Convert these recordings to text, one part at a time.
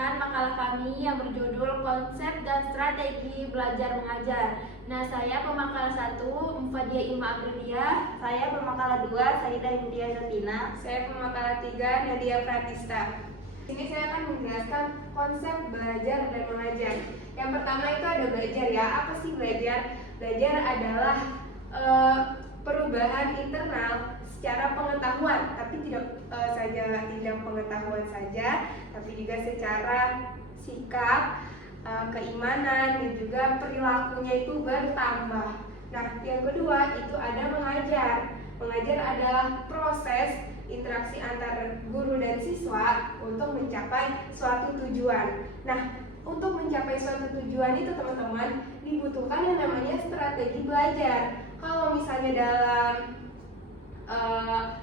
melanjutkan makalah kami yang berjudul Konsep dan Strategi Belajar Mengajar. Nah, saya pemakalah 1, Mufadia Ilma Aprilia. Saya pemakalah 2, Saidah India Zatina. Saya pemakalah 3, Nadia Pratista. Ini saya akan menjelaskan konsep belajar dan mengajar. Yang pertama itu ada belajar ya. Apa sih belajar? Belajar adalah perubahan internal secara pengetahuan, tapi tidak pengetahuan saja, tapi juga secara sikap, keimanan, dan juga perilakunya itu bertambah. Nah, yang kedua itu ada mengajar. Mengajar adalah proses interaksi antara guru dan siswa untuk mencapai suatu tujuan. Nah, untuk mencapai suatu tujuan itu teman-teman dibutuhkan yang namanya strategi belajar. Kalau misalnya dalam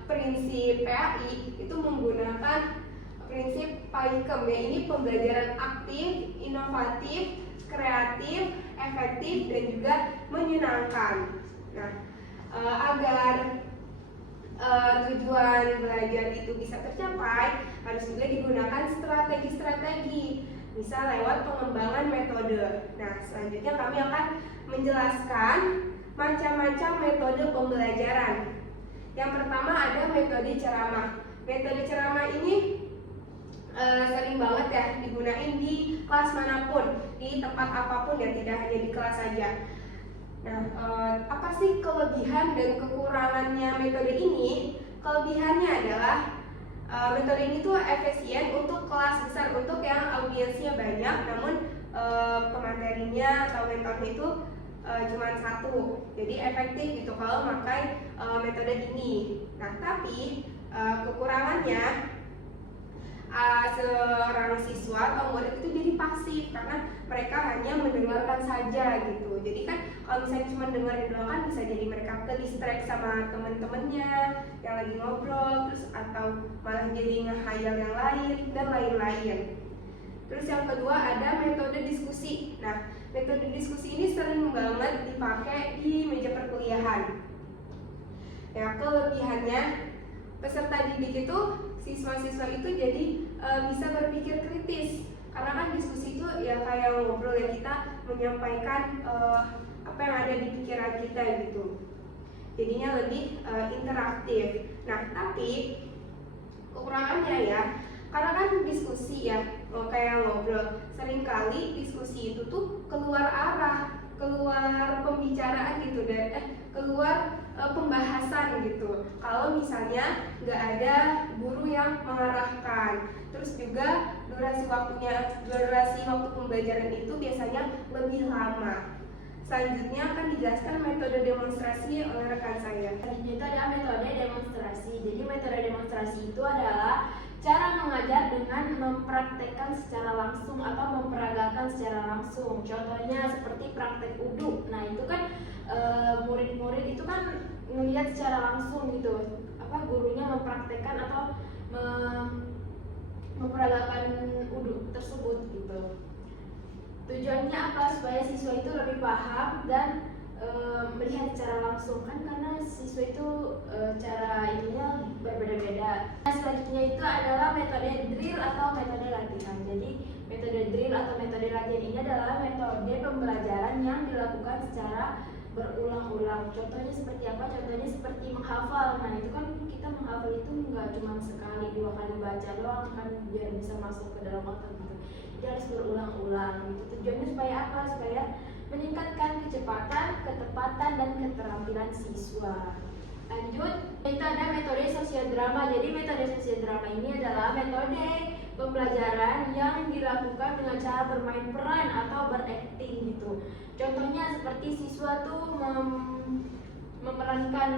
prinsip PAI itu menggunakan prinsip PAIKEM, ya, ini pembelajaran aktif, inovatif, kreatif, efektif, dan juga menyenangkan. Nah, agar tujuan belajar itu bisa tercapai harus juga digunakan strategi-strategi, misal lewat pengembangan metode. Nah, selanjutnya kami akan menjelaskan macam-macam metode pembelajaran. Yang pertama ada metode ceramah. Metode ceramah ini sering banget ya digunain di kelas manapun, di tempat apapun ya, tidak hanya di kelas saja. Nah, apa sih kelebihan dan kekurangannya metode ini? Kelebihannya adalah metode ini tuh efisien untuk kelas besar, untuk yang audiensnya banyak, namun pematerinya atau mentornya itu cuma 1, jadi efektif gitu kalau memakai metode ini. Nah, tapi kekurangannya seorang siswa atau murid itu jadi pasif karena mereka hanya mendengarkan saja gitu. Jadi kan kalau misalnya cuma dengerin doang kan bisa jadi mereka ke distract sama temen-temennya yang lagi ngobrol, terus atau malah jadi ngehayal yang lain dan lain-lain. Terus yang kedua ada metode diskusi. Nah, metode diskusi ini sering banget dipakai di meja perkuliahan. Ya, kelebihannya peserta didik itu, siswa-siswa itu jadi bisa berpikir kritis, karena kan diskusi itu ya kayak ngobrol ya, kita menyampaikan apa yang ada di pikiran kita gitu, jadinya lebih interaktif. Nah, tapi kekurangannya ya, karena kan diskusi ya kayak ngobrol, seringkali diskusi itu tuh keluar arah, keluar pembicaraan gitu, dan keluar pembahasan gitu. Kalau misalnya nggak ada guru yang mengarahkan, terus juga durasi waktu pembelajaran itu biasanya lebih lama. Selanjutnya akan dijelaskan metode demonstrasi oleh rekan saya. Selanjutnya itu ada metode demonstrasi. Jadi metode demonstrasi itu adalah cara mengajar dengan mempraktekkan secara langsung atau memperagakan secara langsung. Contohnya seperti praktek uduk. Nah, itu kan murid-murid itu kan melihat secara langsung gitu, gurunya mempraktekkan atau memperagakan uduk tersebut gitu. Tujuannya apa? Supaya siswa itu lebih paham dan melihat secara langsung, kan karena siswa itu cara ininya berbeda-beda. Nah, selanjutnya itu adalah metode drill atau metode latihan. Jadi metode drill atau metode latihan ini adalah metode pembelajaran yang dilakukan secara berulang-ulang. Contohnya seperti apa? Contohnya seperti menghafal. Nah, itu kan kita menghafal itu nggak cuma sekali 2 kali baca doang kan, biar bisa masuk ke dalam otak gitu. Jadi harus berulang-ulang gitu. Tujuannya supaya apa? Supaya meningkatkan kecepatan, ketepatan, dan keterampilan siswa. Lanjut, itu ada metode sosiodrama. Jadi metode sosiodrama ini adalah metode pembelajaran yang dilakukan dengan cara bermain peran atau berakting gitu. Contohnya seperti siswa tuh memerankan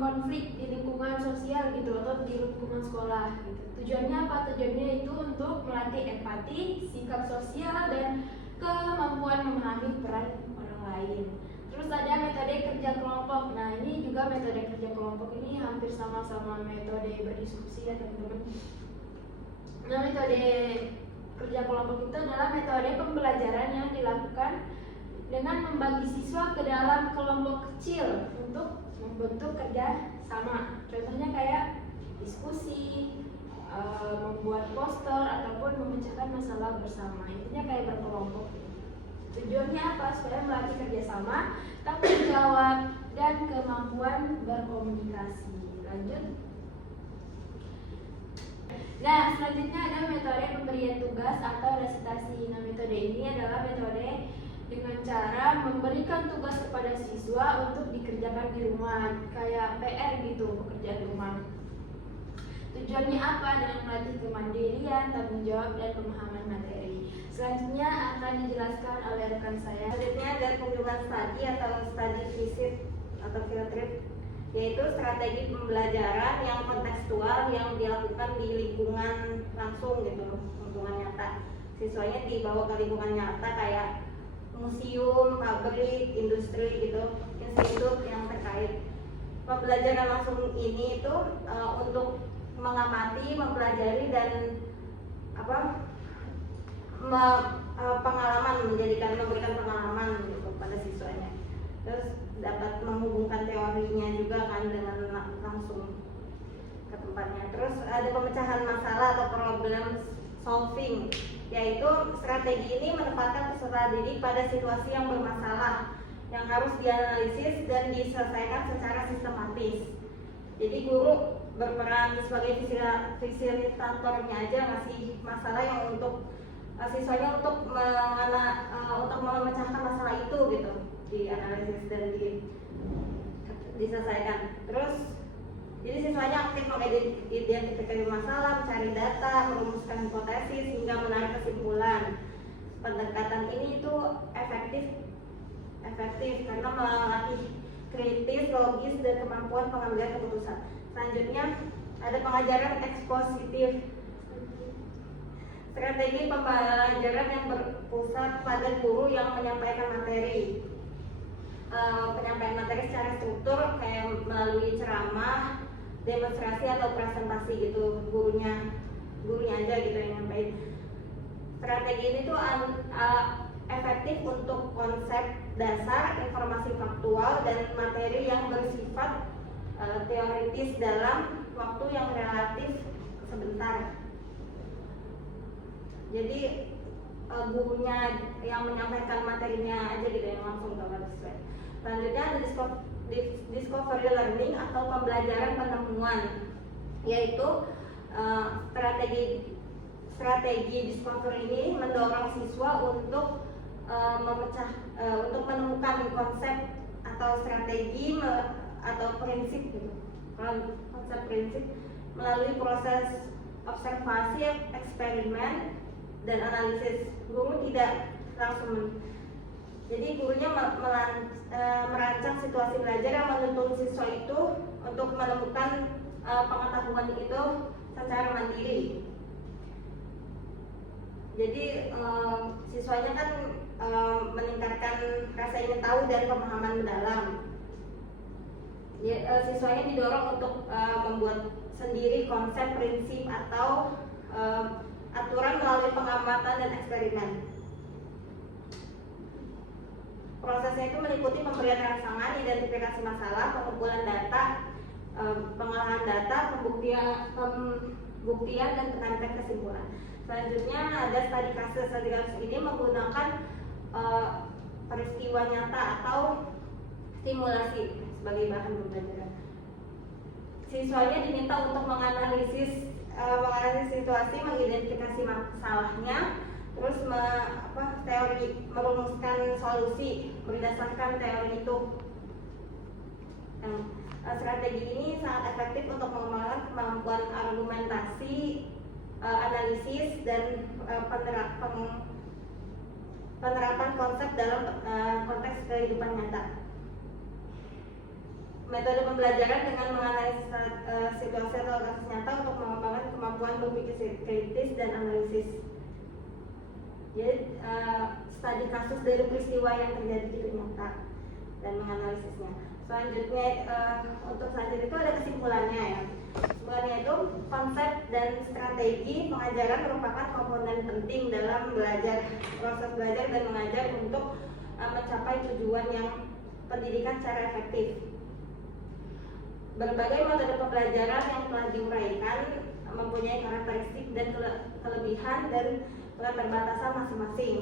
konflik di lingkungan sosial gitu, atau di lingkungan sekolah gitu. Tujuannya apa? Tujuannya itu untuk melatih empati, sikap sosial, dan kemampuan memahami peran orang lain. Terus ada metode kerja kelompok. Nah, ini juga metode kerja kelompok ini hampir sama-sama metode berdiskusi ya teman-teman. Nah, metode kerja kelompok itu adalah metode pembelajaran yang dilakukan dengan membagi siswa ke dalam kelompok kecil untuk membentuk kerja sama. Contohnya kayak diskusi, membuat poster, ataupun memecahkan menyelesaikan masalah bersama. Intinya kayak berkelompok. Tujuannya apa? Supaya melatih kerjasama, tanggung jawab, dan kemampuan berkomunikasi. Lanjut. Nah, selanjutnya ada metode pemberian tugas atau resitasi. Nah, metode ini adalah metode dengan cara memberikan tugas kepada siswa untuk dikerjakan di rumah, kayak PR gitu, pekerjaan rumah. Tujuannya apa? Dengan melatih kemandirian, tanggung jawab, dan pemahaman materi. Selanjutnya akan dijelaskan oleh rekan saya. Selanjutnya ada kunjungan studi atau study visit atau field trip, yaitu strategi pembelajaran yang kontekstual yang dilakukan di lingkungan langsung gitu, lingkungan nyata. Siswanya dibawa ke lingkungan nyata kayak museum, pabrik, industri gitu, institut yang terkait. Pembelajaran langsung ini itu untuk mengamati, mempelajari dan pengalaman, memberikan pengalaman gitu pada siswanya. Terus dapat menghubungkan teorinya juga kan dengan langsung ke tempatnya. Terus ada pemecahan masalah atau problem solving, yaitu strategi ini menempatkan peserta didik pada situasi yang bermasalah yang harus dianalisis dan diselesaikan secara sistematis. Jadi guru berperan sebagai fasilitatornya aja, ngasih masalah yang untuk siswanya untuk memecahkan masalah itu gitu, dianalisis dan diselesaikan. Terus jadi siswanya aktif mengidentifikasi masalah, mencari data, merumuskan hipotesis hingga menarik kesimpulan. Pendekatan ini itu efektif karena melatih kritis, logis, dan kemampuan pengambilan keputusan. Selanjutnya ada pengajaran ekspositif. Strategi pembelajaran yang berpusat pada guru yang menyampaikan materi. Penyampaian materi secara struktur kayak melalui ceramah, demonstrasi atau presentasi gitu, gurunya aja gitu yang nyampein. Strategi ini tuh efektif untuk konsep dasar, informasi faktual, dan materi yang bersifat teoritis dalam waktu yang relatif sebentar. Jadi gurunya yang menyampaikan materinya aja gitu yang langsung ke siswa. Selanjutnya ada discovery learning atau pembelajaran penemuan, yaitu strategi discovery ini mendorong siswa untuk untuk menemukan konsep atau strategi atau prinsip gitu. Konsep prinsip melalui proses observasi, eksperimen, dan analisis. Guru tidak langsung, jadi gurunya merancang situasi belajar yang menuntun siswa itu untuk menemukan pengetahuan itu secara mandiri. Jadi siswanya kan meningkatkan rasa ingin tahu dan pemahaman mendalam. Siswanya didorong untuk membuat sendiri konsep, prinsip, atau aturan melalui pengamatan dan eksperimen. Prosesnya itu meliputi pemberian rangsangan, identifikasi masalah, pengumpulan data, pengolahan data, pembuktian, dan penarikan kesimpulan. Selanjutnya ada studi kasus. Studi kasus ini menggunakan peristiwa nyata atau simulasi sebagai bahan pembelajaran. Siswanya diminta untuk menganalisis situasi, mengidentifikasi masalahnya, terus merumuskan solusi berdasarkan teori itu. Strategi ini sangat efektif untuk mengembangkan kemampuan argumentasi, analisis, dan penerapan konsep dalam konteks kehidupan nyata. Metode pembelajaran dengan menganalisis situasi atau kasus nyata untuk mengembangkan kemampuan berpikir kritis dan analisis. Jadi studi kasus dari peristiwa yang terjadi di nyata dan menganalisisnya. Selanjutnya untuk selanjutnya itu ada kesimpulannya ya. Kesimpulannya itu konsep dan strategi pengajaran merupakan komponen penting dalam proses belajar dan mengajar untuk mencapai tujuan yang pendidikan secara efektif. Berbagai metode pembelajaran yang telah diuraikan mempunyai karakteristik dan kelebihan dan keterbatasan masing-masing.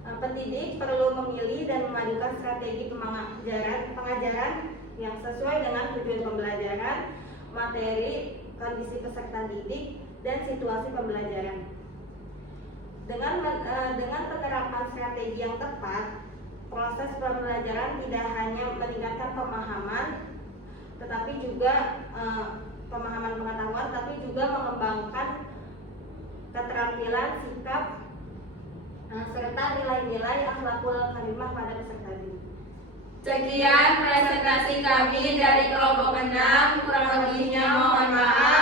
Pendidik perlu memilih dan memadukan strategi pengajaran yang sesuai dengan tujuan pembelajaran, materi, kondisi peserta didik, dan situasi pembelajaran. Dengan penerapan strategi yang tepat, proses pembelajaran tidak hanya meningkatkan pemahaman, tetapi juga pemahaman pengetahuan, tapi juga mengembangkan keterampilan, sikap, serta nilai-nilai akhlakul karimah pada peserta didik. Sekian presentasi kami dari kelompok 6, kurang lebihnya mohon maaf.